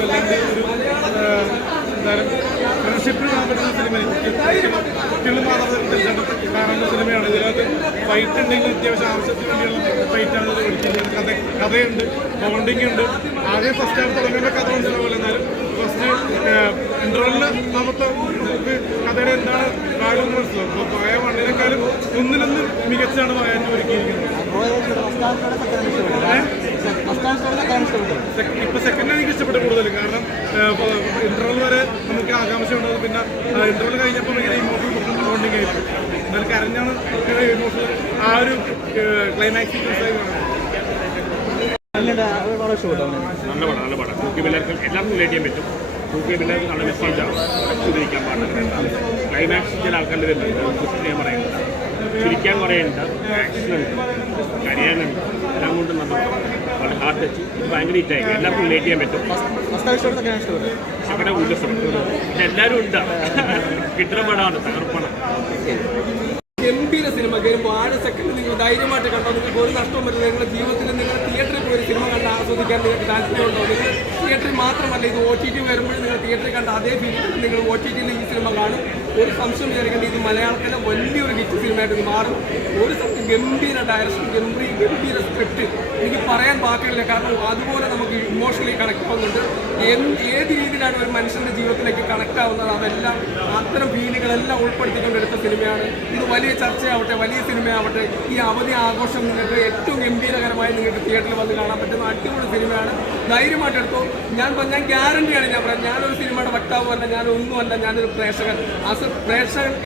വല്ലാണ്ട് ഒരു ഫ്രണ്ട്ഷിപ്പ് കാണാൻ പറ്റുന്ന സിനിമ. കുട്ടികളും മാതാപിതാക്കളും കാണേണ്ട സിനിമയാണ്. ഇതിനകത്ത് ഫൈറ്റ് ഉണ്ടെങ്കിൽ അത്യാവശ്യം ആവശ്യത്തിന് വേണ്ടിയുള്ള ഫൈറ്റാണ് ഇത് ഒരുക്കിയിരിക്കുന്നത്. കഥയുണ്ട്, ബോണ്ടിങ് ഉണ്ട്. ആദ്യം ഫസ്റ്റ് ഹാഫ് തുടങ്ങുമ്പോൾ കഥ മനസ്സിലാവില്ല, എന്നാലും ഫസ്റ്റ് ഇൻ്റർവെല്ലിൽ നമുക്ക് കഥയുടെ എന്താണ് ഭാഗം മനസ്സിലാവും. അപ്പോൾ പായ വണ്ണിനേക്കാളും ഒന്നിനൊന്നും മികച്ചാണ് പായാറ്റ് ഒരുക്കിയിരിക്കുന്നത്. ഇപ്പൊ സെക്കൻഡ് എനിക്ക് ഇഷ്ടപ്പെട്ടു കൂടുതൽ. കാരണം ഇന്റർവൽ വരെ നമുക്ക് ആകാംക്ഷ ഉണ്ടാകും. പിന്നെ ഇന്റർവൽ കഴിഞ്ഞപ്പോൾ ഭയങ്കര ഇമോഷണൽ ബോണ്ടിങ് ആയിരുന്നു. എന്നാൽ കരഞ്ഞാണ് ഇമോഷണൽ ആ ഒരു ക്ലൈമാക്സിൽ നല്ല പടം. തൂക്കി പിള്ളേർക്ക് എല്ലാവർക്കും റിലേറ്റ് ചെയ്യാൻ പറ്റും. തൂക്കിയ പിള്ളേർക്ക് നല്ല മെസ്സേജാണ്. ചിരിക്കാൻ പാടില്ല. ക്ലൈമാക്സ് ചില ആൾക്കാരുടെ വരുന്നുണ്ട്, ഞാൻ പറയുന്നത്. ചിരിക്കാൻ കുറേ ഉണ്ട്, ആക്ഷൻ ഉണ്ട്, കരയാനുണ്ട്. എല്ലാം കൊണ്ട് നല്ല വളരെ ഹാർട്ട് ടച്ച്. ഭയങ്കര ഹിറ്റായിരിക്കും. എല്ലാവർക്കും റിലേറ്റ് ചെയ്യാൻ പറ്റും. സെക്കൻഡ് കൂടുതൽ ഇഷ്ടപ്പെട്ടു. പിന്നെ എല്ലാവരും ഉണ്ട്. കിട്ടുന്ന പടമാണ്, തകർപ്പണം. ഗംഭീര സിനിമ. വരുമ്പോൾ 6 സെക്കൻഡ് നിങ്ങൾ ധൈര്യമായിട്ട് കണ്ടോ. നിങ്ങൾക്ക് ഒരു നഷ്ടവും വരുന്നത് നിങ്ങളുടെ ജീവിതത്തിൽ നിങ്ങൾ തിയേറ്ററിൽ പോയി സിനിമ കണ്ട് ആസ്വദിക്കാൻ നിങ്ങൾക്ക് താല്പര്യമുണ്ടോ? നിങ്ങൾ തിയേറ്ററിൽ മാത്രമല്ല, ഇത് OTT വരുമ്പോൾ നിങ്ങൾ തിയേറ്ററിൽ കണ്ട അതേ ഫീലിൽ നിങ്ങൾ OTTയിൽ ഈ സിനിമ കാണും. ഒരു സംശയം വിചാരിക്കേണ്ട, ഇത് മലയാളത്തിലെ വലിയൊരു ഹിറ്റ് സിനിമയായിട്ട് മാറും. ഒരു ഗംഭീര ഡയറക്ഷൻ, ഗംഭീര സ്ക്രിപ്റ്റ്, എനിക്ക് പറയാൻ വാക്കുകളില്ല. കാരണം അതുപോലെ നമുക്ക് ഇമോഷണലി കണക്ട് ആവുന്നുണ്ട്. ഏത് രീതിയിലാണ് ഒരു മനുഷ്യൻ്റെ ജീവിതത്തിലേക്ക് കണക്ട് ആവുന്നത്, അതെല്ലാം അത്തരം ഫീലുകളെല്ലാം ഉൾപ്പെടുത്തിക്കൊണ്ടെടുത്ത സിനിമയാണ് ഇത്. വലിയ ചർച്ചയാവട്ടെ, വലിയ സിനിമയാവട്ടെ, ഈ അവധി ആഘോഷം നിങ്ങൾക്ക് ഏറ്റവും ഗംഭീരകരമായി നിങ്ങൾക്ക് തിയേറ്ററിൽ വന്ന് കാണാൻ പറ്റുന്ന അടിപൊളി സിനിമയാണ്. ധൈര്യമായിട്ട് എടുത്തോ. ഞാൻ ഗ്യാരണ്ടിയാണ് ഞാൻ പറയാം. ഞാനൊരു സിനിമയുടെ വക്താവുമല്ല, ഞാനൊന്നുമല്ല, ഞാനൊരു പ്രേക്ഷകൻ. പ്രേക്ഷകൻ